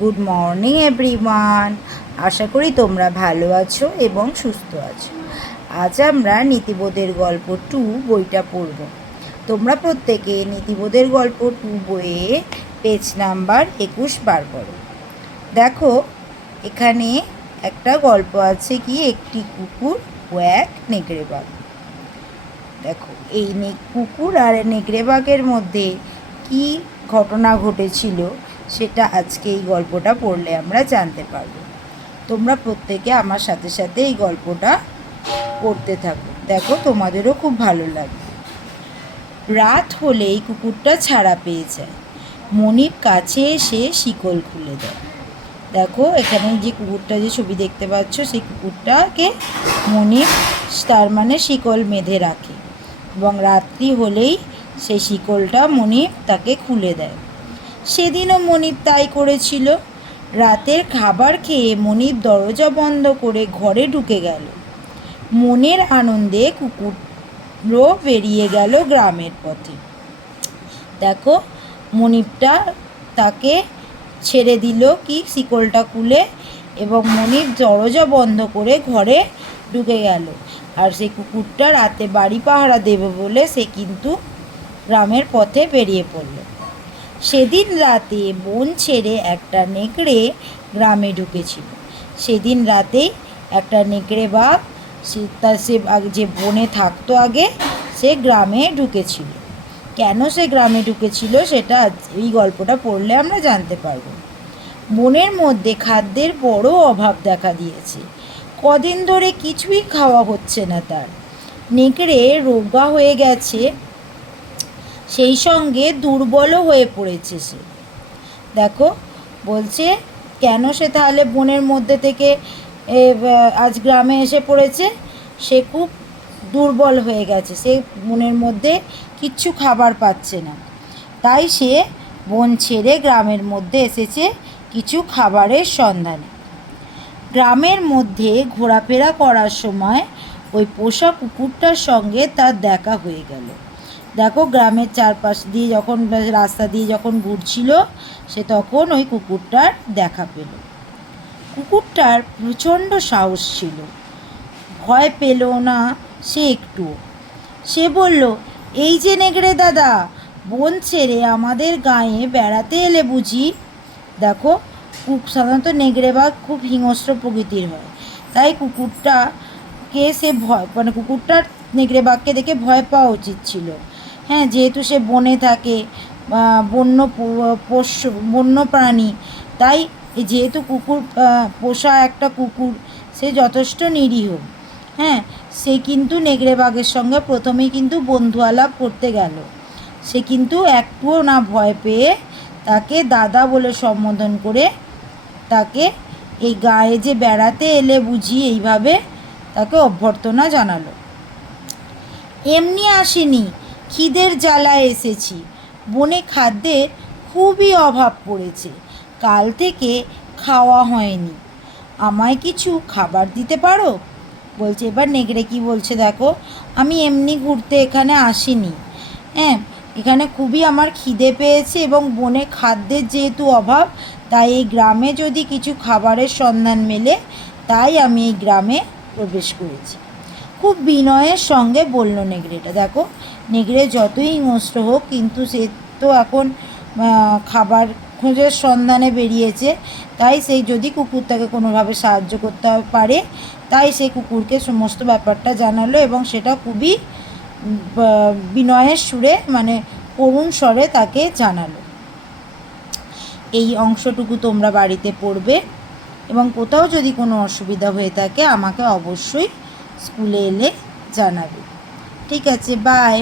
Good morning everyone. আশা করি তোমরা ভালো আছো এবং সুস্থ আছো। আজ আমরা নীতিবোধের গল্প 2 বইটা পড়ব। তোমরা প্রত্যেকে নীতিবোধের গল্প 2 বইয়ে পেজ নাম্বার 21 বার করো। দেখো, এখানে একটা গল্প আছে কি, একটি কুকুর ও এক নেকড়ে বাঘ। দেখো, এই কুকুর আর নেকড়ে বাঘের মধ্যে কি ঘটনা ঘটেছিল সেটা আজকে এই গল্পটা পড়লে আমরা জানতে পারবো। তোমরা প্রত্যেকে আমার সাথে সাথে এই গল্পটা পড়তে থাকো, দেখো তোমাদেরও খুব ভালো লাগবে। রাত হলেই কুকুরটা ছাড়া পেয়ে যায়। মনির কাছে এসে শিকল খুলে দেয়। দেখো, এখানে যে কুকুরটা, যে ছবি দেখতে পাচ্ছ, সেই কুকুরটাকে মনির তার মানে শিকল বেঁধে রাখে এবং রাত্রি হলেই সেই শিকলটা মনির তাকে খুলে দেয়। সেদিনও মনির তাই করেছিল। রাতের খাবার খেয়ে মনির দরজা বন্ধ করে ঘরে ঢুকে গেল। মনের আনন্দে কুকুরও বেরিয়ে গেল গ্রামের পথে। দেখো, মনিরটা তাকে ছেড়ে দিল কি শিকলটা খুলে, এবং মনির দরজা বন্ধ করে ঘরে ঢুকে গেল। আর সেই কুকুরটা রাতে বাড়ি পাহারা দেবে বলে সে কিন্তু গ্রামের পথে বেরিয়ে পড়ল। সেদিন রাতে বন ছেড়ে একটা নেকড়ে গ্রামে ঢুকেছিল। সেদিন রাতেই একটা নেকড়ে বাঘ সে যে বনে থাকতো আগে, সে গ্রামে ঢুকেছিল। কেন সে গ্রামে ঢুকেছিল সেটা এই গল্পটা পড়লে আমরা জানতে পারব। বনের মধ্যে খাদ্যের বড় অভাব দেখা দিয়েছে। কদিন ধরে কিছুই খাওয়া হচ্ছে না তার। নেকড়ে রোগা হয়ে গেছে, সেই সঙ্গে দুর্বলও হয়ে পড়েছে সে। দেখো, বলছে কেন সে তাহলে বনের মধ্যে থেকে আজ গ্রামে এসে পড়েছে। সে খুব দুর্বল হয়ে গেছে, সে বনের মধ্যে কিচ্ছু খাবার পাচ্ছে না। তাই সে বন ছেড়ে গ্রামের মধ্যে এসেছে কিছু খাবারের সন্ধানে। গ্রামের মধ্যে ঘোরাফেরা করার সময় ওই পোষা কুকুরটার সঙ্গে তার দেখা হয়ে গেল। দেখো, গ্রামের চারপাশ দিয়ে যখন রাস্তা দিয়ে যখন ঘুরছিল, সে তখন ওই কুকুরটার দেখা পেল। কুকুরটার প্রচণ্ড সাহস ছিল, ভয় পেল না সে একটুও। সে বলল, এই যে নেকড়ে দাদা, বন ছেড়ে আমাদের গাঁয়ে বেড়াতে এলে বুঝি? দেখো, সাধারণত নেকড়ে বাঘ খুব হিংস্র প্রকৃতির হয়, তাই কুকুরটাকে সে ভয় কুকুরটার নেকড়ে বাঘকে দেখে ভয় পাওয়া উচিত ছিল। হ্যাঁ, যেহেতু সে বনে থাকে, বন্য প্রাণী, তাই যেহেতু কুকুর পোষা একটা কুকুর, সে যথেষ্ট নিরীহ। হ্যাঁ, সে কিন্তু নেকড়ে বাঘের সঙ্গে প্রথমেই কিন্তু বন্ধু আলাপ করতে গেল। সে কিন্তু একটুও না ভয় পেয়ে তাকে দাদা বলে সম্বোধন করে তাকে এই গায়ে যে বেড়াতে এলে বুঝি, এইভাবে তাকে অভ্যর্থনা জানালো। এমনি আসেনি, খিদের জ্বালায় এসেছি। বনে খাদ্যের খুবই অভাব পড়েছে, কাল থেকে খাওয়া হয়নি। আমায় কিছু খাবার দিতে পারো? বলছে। এবার নেকড়ে কি বলছে দেখো, আমি এমনি ঘুরতে এখানে আসিনি। হ্যাঁ, এখানে খুবই আমার খিদে পেয়েছে এবং বনে খাদ্যের যেহেতু অভাব, তাই এই গ্রামে যদি কিছু খাবারের সন্ধান মেলে, তাই আমি এই গ্রামে প্রবেশ করেছি। খুব বিনয়ের সঙ্গে বলল নেকড়েটা। দেখো, নেকড়ে যতই হিংস্র হোক, কিন্তু সে তো এখন খাবার খোঁজের সন্ধানে বেরিয়েছে, তাই সেই যদি কুকুর তাকে কোনোভাবে সাহায্য করতে পারে, তাই সেই কুকুরকে সমস্ত ব্যাপারটা জানালো এবং সেটা খুবই বিনয়ের সুরে, মানে করুণ স্বরে তাকে জানালো। এই অংশটুকু তোমরা বাড়িতে পড়বে এবং কোথাও যদি কোনো অসুবিধা হয়ে থাকে আমাকে অবশ্যই স্কুলে এলে জানাবে। ঠিক আছে, বাই।